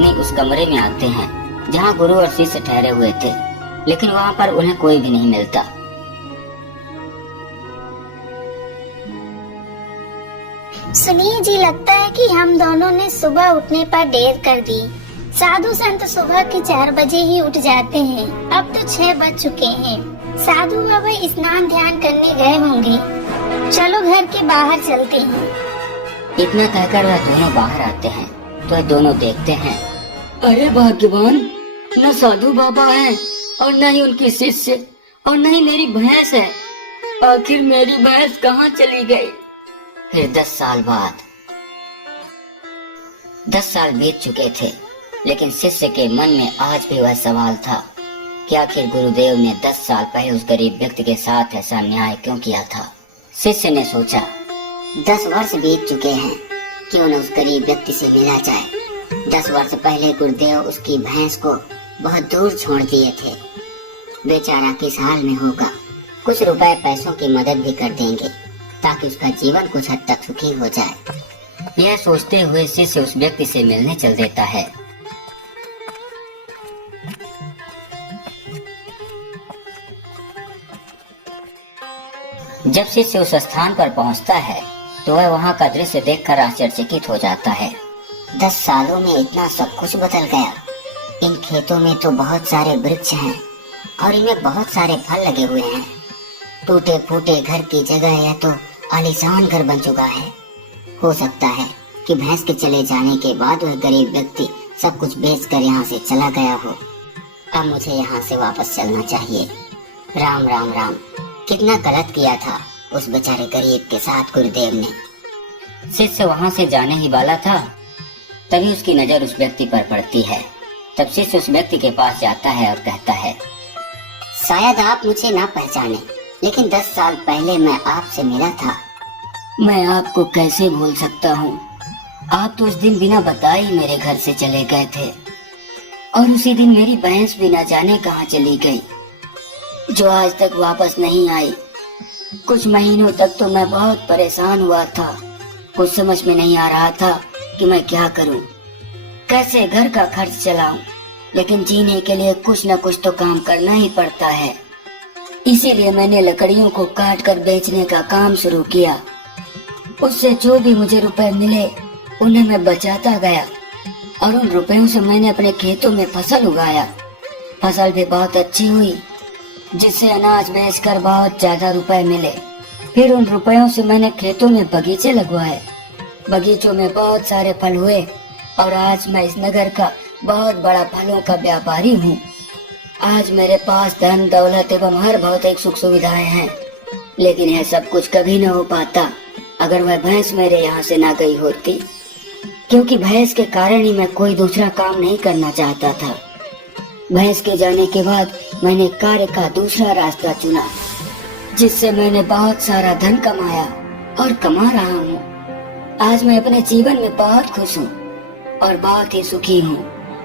अपने उस कमरे में आते हैं जहाँ गुरु और शिष्य ठहरे हुए थे, लेकिन वहाँ पर उन्हें कोई भी नहीं मिलता। सुनिए जी, लगता है कि हम दोनों ने सुबह उठने पर देर कर दी। साधु संत सुबह के 4 बजे ही उठ जाते हैं। अब तो 6 बज चुके हैं। साधु बाबा स्नान ध्यान करने गए होंगे। चलो घर के बाहर चलते हैं। इतना कहकर वह दोनों बाहर आते हैं तो वह दोनों देखते हैं, अरे भाग्यवान, न साधु बाबा हैं और न ही उनकी शिष्य और न ही मेरी भैंस है। आखिर मेरी भैंस कहाँ चली गई? फिर 10 साल बाद 10 साल बीत चुके थे, लेकिन शिष्य के मन में आज भी वह सवाल था कि आखिर गुरुदेव ने 10 साल पहले उस गरीब व्यक्ति के साथ ऐसा अन्याय क्यों किया था। शिष्य ने सोचा, 10 वर्ष बीत चुके हैं, क्यों न उस गरीब व्यक्ति से मिला जाए। 10 वर्ष पहले गुरुदेव उसकी भैंस को बहुत दूर छोड़ दिए थे। बेचारा किस हाल में होगा। कुछ रुपए पैसों की मदद भी कर देंगे ताकि उसका जीवन कुछ हद तक सुखी हो जाए। यह सोचते हुए शिष्य उस व्यक्ति से मिलने चल देता है। जब शिष्य उस स्थान पर पहुंचता है तो वह वहां का दृश्य देखकर आश्चर्यचकित हो जाता है। 10 सालों में इतना सब कुछ बदल गया। इन खेतों में तो बहुत सारे वृक्ष हैं और इनमें बहुत सारे फल लगे हुए हैं। टूटे फूटे घर की जगह यह तो आलीशान घर बन चुका है। हो सकता है कि भैंस के चले जाने के बाद वह गरीब व्यक्ति सब कुछ बेचकर यहाँ से चला गया हो। अब मुझे यहाँ से वापस चलना चाहिए। राम राम राम, कितना गलत किया था उस बेचारे गरीब के साथ गुरुदेव ने। शिष्य वहाँ से जाने ही वाला था, तभी उसकी नजर उस व्यक्ति पर पड़ती है। तब शिष्य उस व्यक्ति के पास जाता है और कहता है, शायद आप मुझे ना पहचाने, लेकिन 10 साल पहले मैं आपसे मिला था। मैं आपको कैसे भूल सकता हूँ? आप तो उस दिन बिना बताए ही मेरे घर से चले गए थे और उसी दिन मेरी भैंस भी न जाने कहाँ चली गई, जो आज तक वापस नहीं आई। कुछ महीनों तक तो मैं बहुत परेशान हुआ था। कुछ समझ में नहीं आ रहा था कि मैं क्या करूं, कैसे घर का खर्च चलाऊं, लेकिन जीने के लिए कुछ न कुछ तो काम करना ही पड़ता है। इसीलिए मैंने लकड़ियों को काट कर बेचने का काम शुरू किया। उससे जो भी मुझे रुपए मिले उन्हें मैं बचाता गया और उन रुपयों से मैंने अपने खेतों में फसल उगाया। फसल भी बहुत अच्छी हुई, जिससे अनाज बेचकर बहुत ज्यादा रुपए मिले। फिर उन रुपयों से मैंने खेतों में बगीचे लगवाए। बगीचों में बहुत सारे फल हुए और आज मैं इस नगर का बहुत बड़ा फलों का व्यापारी हूँ। आज मेरे पास धन दौलत एवं हर भौतिक सुख सुविधाएं हैं, लेकिन यह सब कुछ कभी न हो पाता अगर वह भैंस मेरे यहाँ से ना गई होती, क्योंकि भैंस के कारण ही मैं कोई दूसरा काम नहीं करना चाहता था। भैंस के जाने के बाद मैंने कार्य का दूसरा रास्ता चुना, जिससे मैंने बहुत सारा धन कमाया और कमा रहा हूँ। आज मैं अपने जीवन में बहुत खुश हूँ और बहुत ही सुखी हूँ।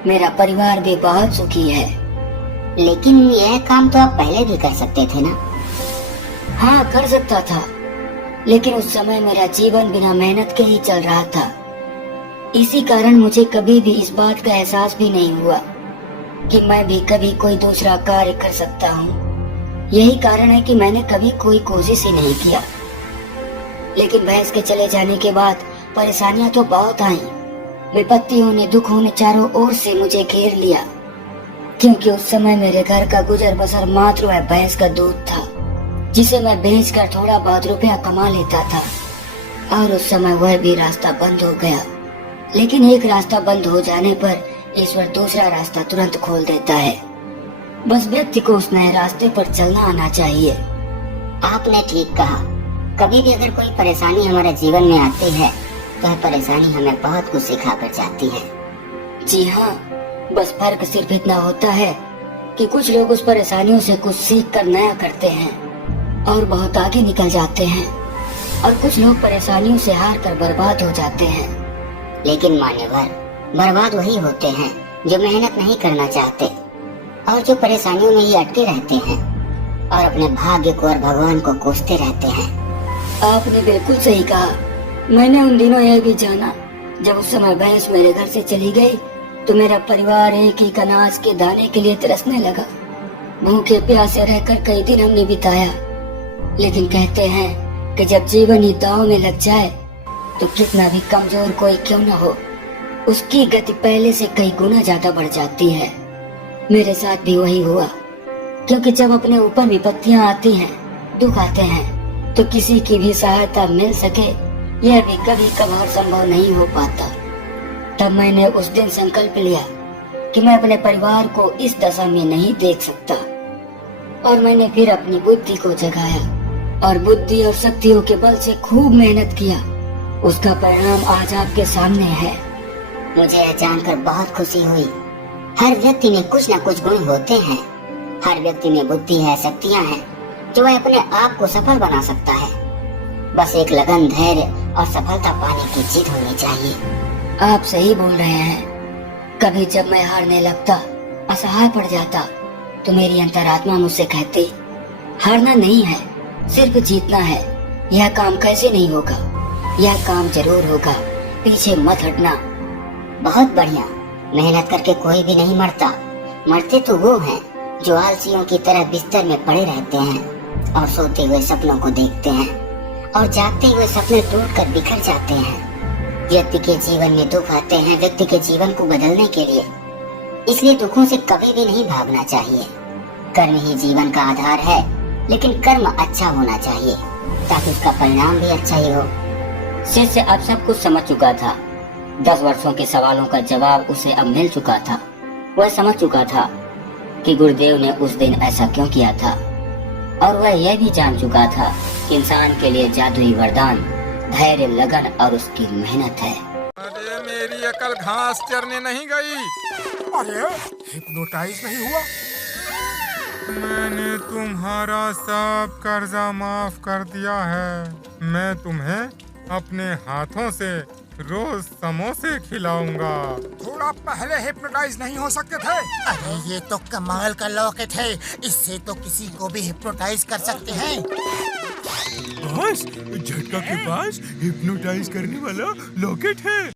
मेरा परिवार भी बहुत सुखी है। लेकिन यह काम तो आप पहले भी कर सकते थे ना? हाँ, कर सकता था, लेकिन उस समय मेरा जीवन बिना मेहनत के ही चल रहा था। इसी कारण मुझे कभी भी इस बात का एहसास भी नहीं हुआ कि मैं भी कभी कोई दूसरा कार्य कर सकता हूँ। यही कारण है कि मैंने कभी कोई कोशिश ही नहीं किया। लेकिन भैंस के चले जाने के बाद परेशानियां तो बहुत आई। विपत्तियों ने, दुखों ने चारों ओर से मुझे घेर लिया, क्योंकि उस समय मेरे घर का गुजर बसर मात्र वह भैंस का दूध था, जिसे मैं बेचकर थोड़ा बहुत रुपया कमा लेता था। और उस समय वह भी रास्ता बंद हो गया। लेकिन एक रास्ता बंद हो जाने पर ईश्वर दूसरा रास्ता तुरंत खोल देता है। बस व्यक्ति को उस नए रास्ते पर चलना आना चाहिए। आपने ठीक कहा। कभी भी अगर कोई परेशानी हमारे जीवन में आती है तो वह परेशानी हमें बहुत कुछ सिखा कर जाती है। जी हाँ, बस फर्क सिर्फ इतना होता है कि कुछ लोग उस परेशानियों से कुछ सीख कर नया करते हैं और बहुत आगे निकल जाते हैं, और कुछ लोग परेशानियों से हार कर बर्बाद हो जाते हैं। लेकिन मान्यवर, बर्बाद वही होते हैं जो मेहनत नहीं करना चाहते और जो परेशानियों में ही अटके रहते हैं और अपने भाग्य को और भगवान को कोसते रहते हैं। आपने बिल्कुल सही कहा। मैंने उन दिनों यह भी जाना जब उस समय भैंस मेरे घर से चली गई तो मेरा परिवार एक ही अनाज के दाने के लिए तरसने लगा। भूखे प्यासे रहकर कई दिन हमने बिताया, लेकिन कहते हैं कि जब जीवन ही दांव में लग जाए तो कितना भी कमजोर कोई क्यों न हो, उसकी गति पहले से कई गुना ज्यादा बढ़ जाती है। मेरे साथ भी वही हुआ, क्योंकि जब अपने ऊपर विपत्तियां आती हैं, दुख आते हैं, तो किसी की भी सहायता मिल सके यह भी कभी कभार संभव नहीं हो पाता। तब मैंने उस दिन संकल्प लिया कि मैं अपने परिवार को इस दशा में नहीं देख सकता, और मैंने फिर अपनी बुद्धि को जगाया और बुद्धि और शक्तियों के बल से खूब मेहनत किया। उसका परिणाम आज आपके सामने है। मुझे यह जानकर बहुत खुशी हुई। हर व्यक्ति में कुछ न कुछ गुण होते हैं। हर व्यक्ति में बुद्धि है, शक्तियाँ हैं, जो वह अपने आप को सफल बना सकता है। बस एक लगन, धैर्य और सफलता पाने की जिद होनी चाहिए। आप सही बोल रहे हैं। कभी जब मैं हारने लगता, असहाय पड़ जाता, तो मेरी अंतरात्मा मुझसे कहती, हारना नहीं है, सिर्फ जीतना है। यह काम कैसे नहीं होगा, यह काम जरूर होगा, पीछे मत हटना। बहुत बढ़िया। मेहनत करके कोई भी नहीं मरता। मरते तो वो हैं जो आलसियों की तरह बिस्तर में पड़े रहते हैं और सोते हुए सपनों को देखते हैं, और जागते हुए सपने टूटकर बिखर जाते हैं। व्यक्ति के जीवन में दुख आते हैं व्यक्ति के जीवन को बदलने के लिए, इसलिए दुखों से कभी भी नहीं भागना चाहिए। कर्म ही जीवन का आधार है, लेकिन कर्म अच्छा होना चाहिए ताकि उसका परिणाम भी अच्छा ही हो। शिष्य अब सब कुछ समझ चुका था। 10 वर्षों के सवालों का जवाब उसे अब मिल चुका था। वह समझ चुका था कि गुरुदेव ने उस दिन ऐसा क्यों किया था, और वह यह भी जान चुका था कि इंसान के लिए जादुई वरदान धैर्य, लगन और उसकी मेहनत है। अरे मेरी अकल घास चरने नहीं गई। अरे हिप्नोटाइज नहीं हुआ? मैंने तुम्हारा सब कर्जा माफ कर दिया है। मैं तुम्हें अपने हाथों से रोज समोसे खिलाऊंगा। थोड़ा पहले हिप्नोटाइज नहीं हो सकते थे? अरे ये तो कमाल का लॉकेट है, इससे तो किसी को भी हिप्नोटाइज कर सकते हैं। बॉस, झटका के पास हिप्नोटाइज करने वाला लॉकेट है।